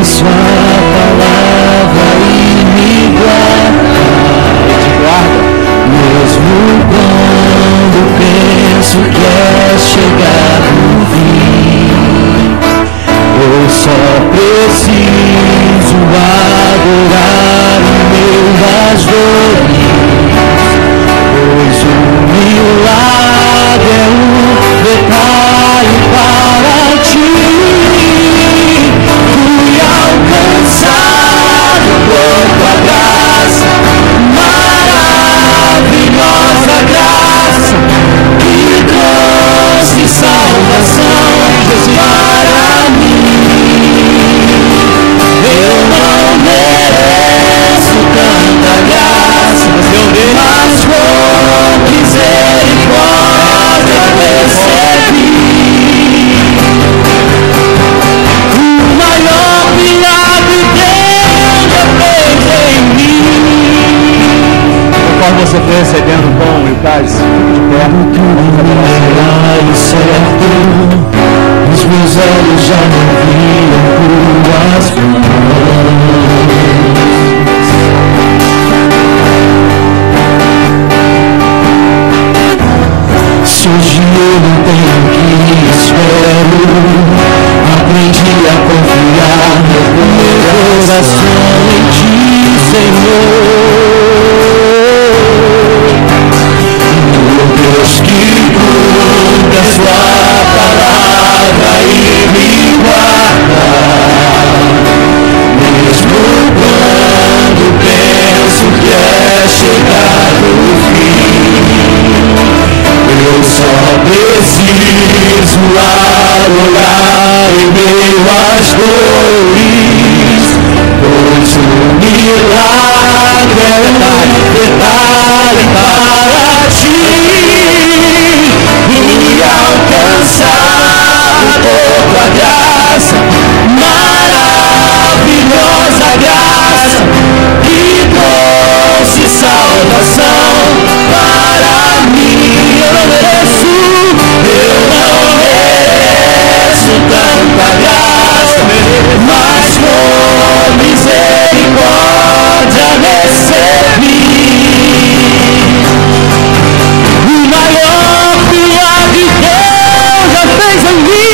Sua palavra e me guarda. recebendo o pão e o cálice, fique de pé. Certo, os meus olhos já não viam tuas mãos. Se hoje eu não tenho o que espero, aprendi a confiar meu coração em ti, Senhor. Deus que cumpre a sua palavra e me guarda, mesmo quando penso que é chegado o fim, eu só preciso adorar em meio às dores, pois o milagre é uma verdade para ti. E alcançar por tua graça, maravilhosa graça, que trouxe salvação para mim. Eu não mereço tanta graça, mas por misericórdia recebi. Fez em mim,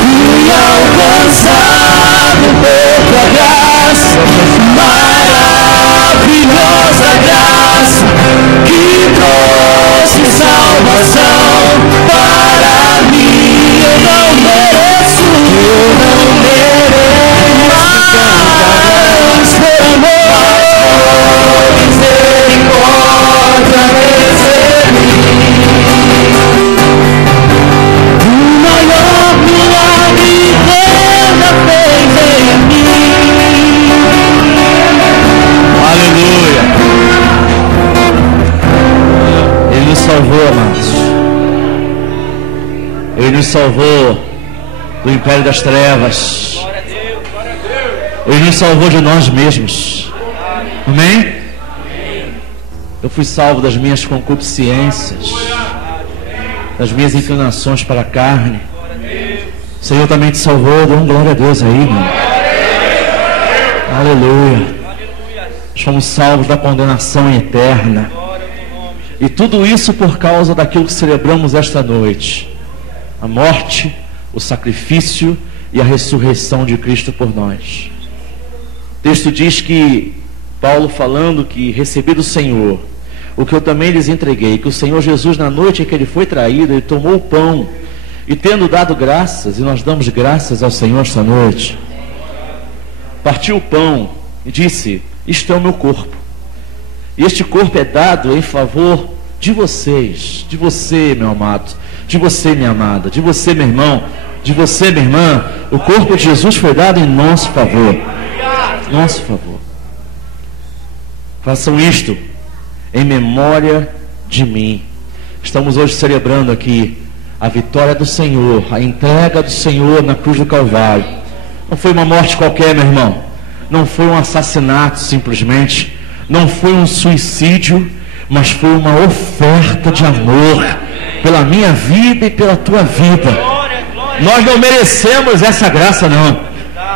fui alcançado por tua graça, maravilhosa graça, que trouxe salvação para mim. Eu não mereço, mas por amor, misericórdia recebi. Aleluia. Ele nos salvou, amados. Ele nos salvou do império das trevas. Ele nos salvou de nós mesmos. Amém? Eu fui salvo das minhas concupiscências, das minhas inclinações para a carne. O Senhor também te salvou. Dê glória a Deus aí, irmão. Aleluia. Somos salvos da condenação eterna. E tudo isso por causa daquilo que celebramos esta noite: a morte, o sacrifício e a ressurreição de Cristo por nós. O texto diz que Paulo, falando que recebi do Senhor o que eu também lhes entreguei, que o Senhor Jesus, na noite em que ele foi traído, ele tomou o pão e, tendo dado graças, e nós damos graças ao Senhor esta noite, partiu o pão e disse: isto é o meu corpo, e este corpo é dado em favor de vocês, de você, meu amado, de você, minha amada, de você, meu irmão, de você, minha irmã. O corpo de Jesus foi dado em nosso favor. Nosso favor. Façam isto em memória de mim. Estamos hoje celebrando aqui a vitória do Senhor, a entrega do Senhor na cruz do Calvário. Não foi uma morte qualquer, meu irmão. Não foi um assassinato simplesmente. Não foi um suicídio, mas foi uma oferta de amor pela minha vida e pela tua vida. Nós não merecemos essa graça, não,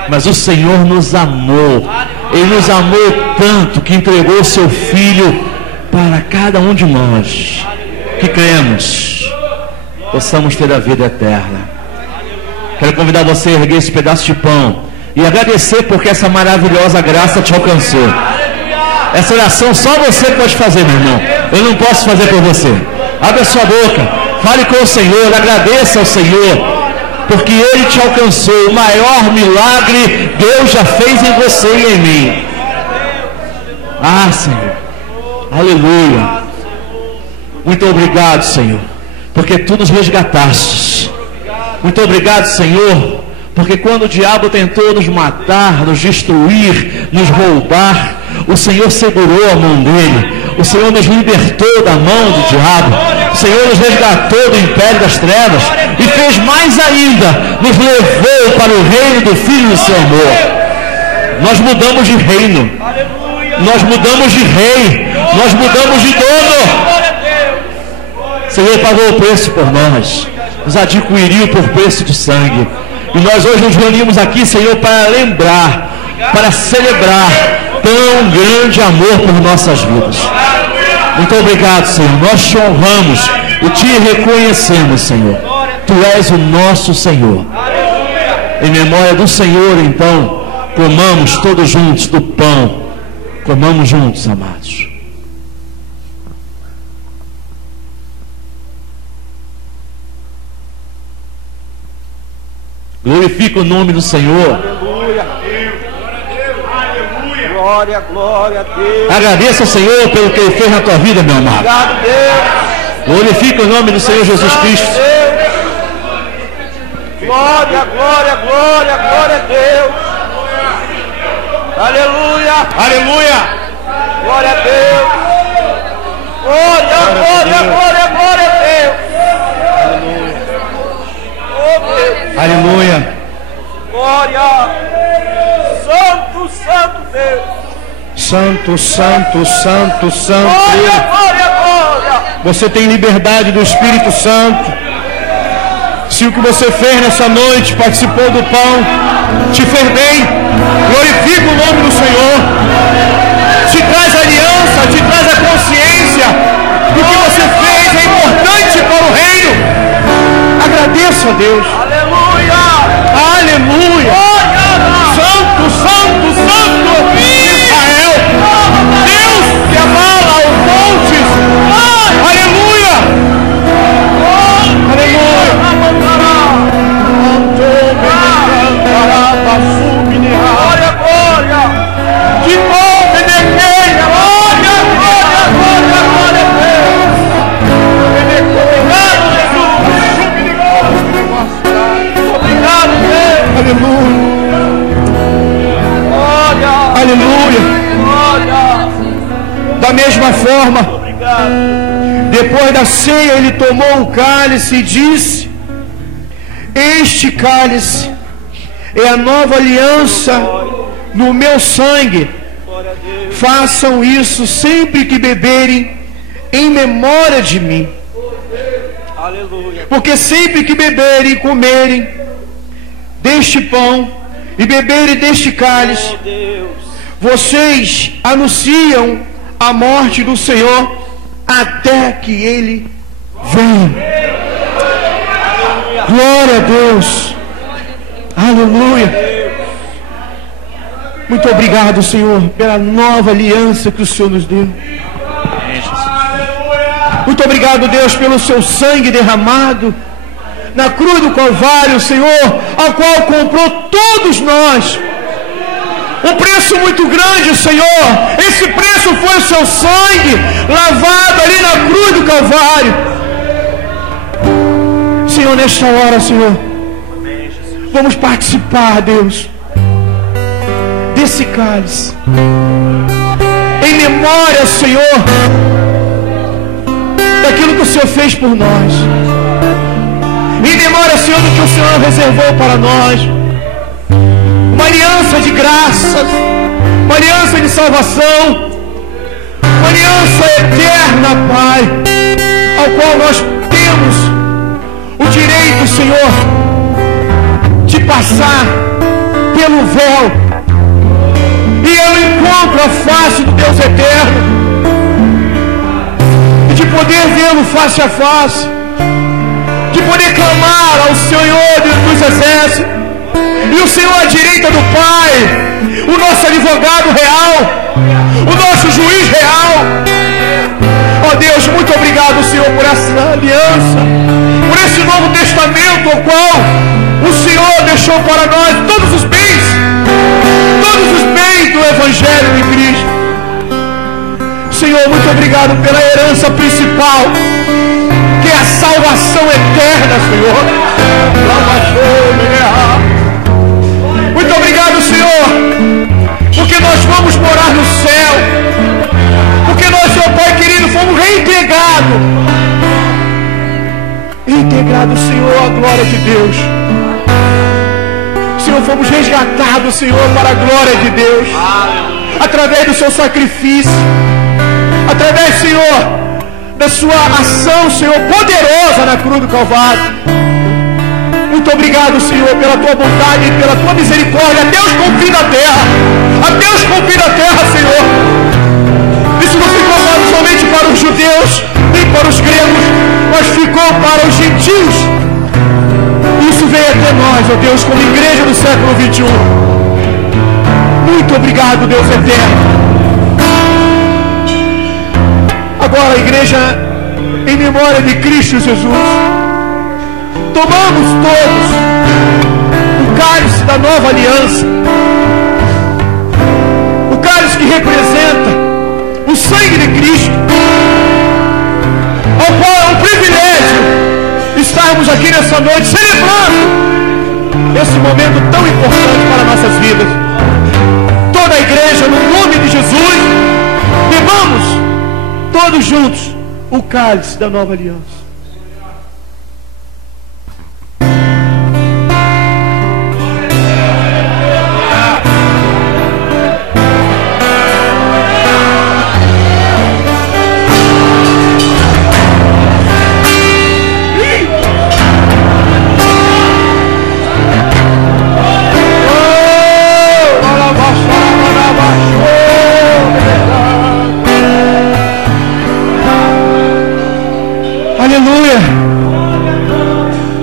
mas o Senhor nos amou. Ele nos amou tanto que entregou o seu Filho para cada um de nós que cremos, possamos ter a vida eterna. Quero convidar você a erguer esse pedaço de pão e agradecer porque essa maravilhosa graça te alcançou. Essa oração só você pode fazer, meu irmão. Eu não posso fazer por você. Abre a sua boca, fale com o Senhor, agradeça ao Senhor, porque Ele te alcançou. O maior milagre Deus já fez em você e em mim. Ah, Senhor, aleluia. Muito obrigado, Senhor, porque Tu nos resgataste. Muito obrigado, Senhor, porque quando o diabo tentou nos matar, nos destruir, nos roubar, o Senhor segurou a mão dele. O Senhor nos libertou da mão do diabo. O Senhor nos resgatou do império das trevas e fez mais ainda, nos levou para o reino do Filho do seu amor. Nós mudamos de reino, nós mudamos de rei. Nós mudamos de dono. O Senhor pagou o preço por nós, nos adquiriu por preço de sangue. E nós hoje nos reunimos aqui, Senhor, para lembrar, para celebrar tão grande amor por nossas vidas. Muito obrigado, Senhor. Nós te honramos e te reconhecemos, Senhor. Tu és o nosso Senhor. Em memória do Senhor, então, comamos todos juntos do pão. Comamos juntos, amados. Glorifica o nome do Senhor. Aleluia. Glória, glória a Deus. Agradeça ao Senhor pelo que Ele fez na tua vida, meu amado. Obrigado, Deus. Glorifica o nome do Senhor Jesus Cristo. Glória, glória, glória, glória a Deus. Aleluia. Aleluia. Glória a Deus. Glória, glória, glória, glória a Deus. Oh, Deus. Aleluia. Glória. Santo, santo Deus. Santo, santo, santo, santo. Glória, glória, glória. Você tem liberdade do Espírito Santo. Se o que você fez nessa noite, participou do pão, te fez bem, glorifica o nome do Senhor. Te traz aliança, te traz a consciência do que você fez é importante para o reino. Agradeça a Deus. Aleluia. Aleluia. Santo, santo, santo Israel. Deus que abala os montes. Aleluia. Aleluia. Glória, glória. De novo, Enequeia. Glória, glória, glória, glória a Deus. Obrigado, Jesus. Obrigado, Deus. Aleluia. Glória, Aleluia. glória. Da mesma forma, Obrigado. depois da ceia, ele tomou o cálice e disse: este cálice é a nova aliança no meu sangue. Glória a Deus. Façam isso sempre que beberem, em memória de mim. Aleluia. Porque sempre que beberem e comerem deste pão e beberem deste cálice, Oh, Deus. vocês anunciam a morte do Senhor até que Ele venha. Glória a Deus. Aleluia. Muito obrigado, Senhor, pela nova aliança que o Senhor nos deu. Muito obrigado, Deus, pelo seu sangue derramado na cruz do Calvário, Senhor, ao qual comprou todos nós. Um preço muito grande, Senhor. Esse preço foi o seu sangue lavado ali na cruz do Calvário. Senhor, nesta hora, Senhor, vamos participar, Deus, desse cálice. Em memória, Senhor, daquilo que o Senhor fez por nós. Em memória, Senhor, do que o Senhor reservou para nós. Uma aliança de graças, uma aliança de salvação, uma aliança eterna, Pai, ao qual nós temos o direito, Senhor, de passar pelo véu e eu encontro a face do Deus eterno e de poder vê-lo face a face, de poder clamar ao Senhor dos exércitos. E o Senhor à direita do Pai, o nosso advogado real, o nosso juiz real. Ó Deus, muito obrigado, Senhor, por essa aliança, por esse novo testamento, ao qual o Senhor deixou para nós todos os bens do Evangelho de Cristo. Senhor, muito obrigado pela herança principal, que é a salvação eterna, Senhor. Muito obrigado, Senhor, porque nós vamos morar no céu, porque nós, Senhor Pai querido, fomos reintegrados, Senhor, à glória de Deus. Senhor, fomos resgatados, Senhor, para a glória de Deus, através do seu sacrifício, através, Senhor, da sua ação, Senhor, poderosa na cruz do Calvário. Muito obrigado, Senhor, pela tua bondade e pela tua misericórdia. A Deus confia na terra. A Deus confia na terra, Senhor. Isso não ficou somente para os judeus, nem para os gregos, mas ficou para os gentios. Isso veio até nós, ó Deus, como igreja do século 21. Muito obrigado, Deus eterno. Agora, igreja, em memória de Cristo Jesus, tomamos todos o cálice da nova aliança, o cálice que representa o sangue de Cristo, ao qual é um privilégio estarmos aqui nessa noite celebrando esse momento tão importante para nossas vidas. Toda a igreja, no nome de Jesus, bebamos todos juntos o cálice da nova aliança. Aleluia.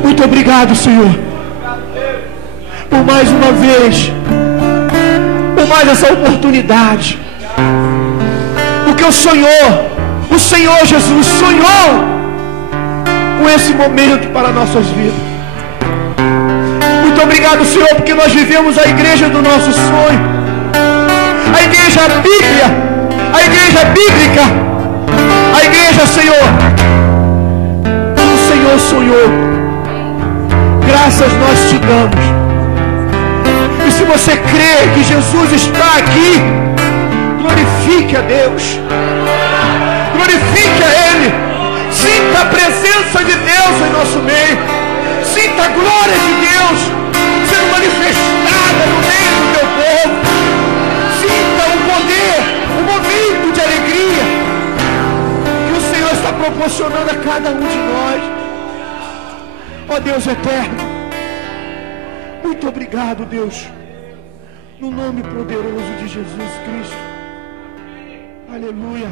Muito obrigado, Senhor, por mais uma vez, por mais essa oportunidade. Porque o Senhor Jesus sonhou com esse momento para nossas vidas. Muito obrigado, Senhor, porque nós vivemos a igreja do nosso sonho, a igreja bíblia, a igreja bíblica, a igreja, Senhor, sonhou. Graças nós te damos. E se você crê que Jesus está aqui, glorifique a Deus, glorifique a Ele, sinta a presença de Deus em nosso meio, sinta a glória de Deus sendo manifestada no meio do teu povo, sinta o poder, o momento de alegria que o Senhor está proporcionando a cada um de nós. Ó Deus eterno, muito obrigado, Deus, no nome poderoso de Jesus Cristo. Aleluia.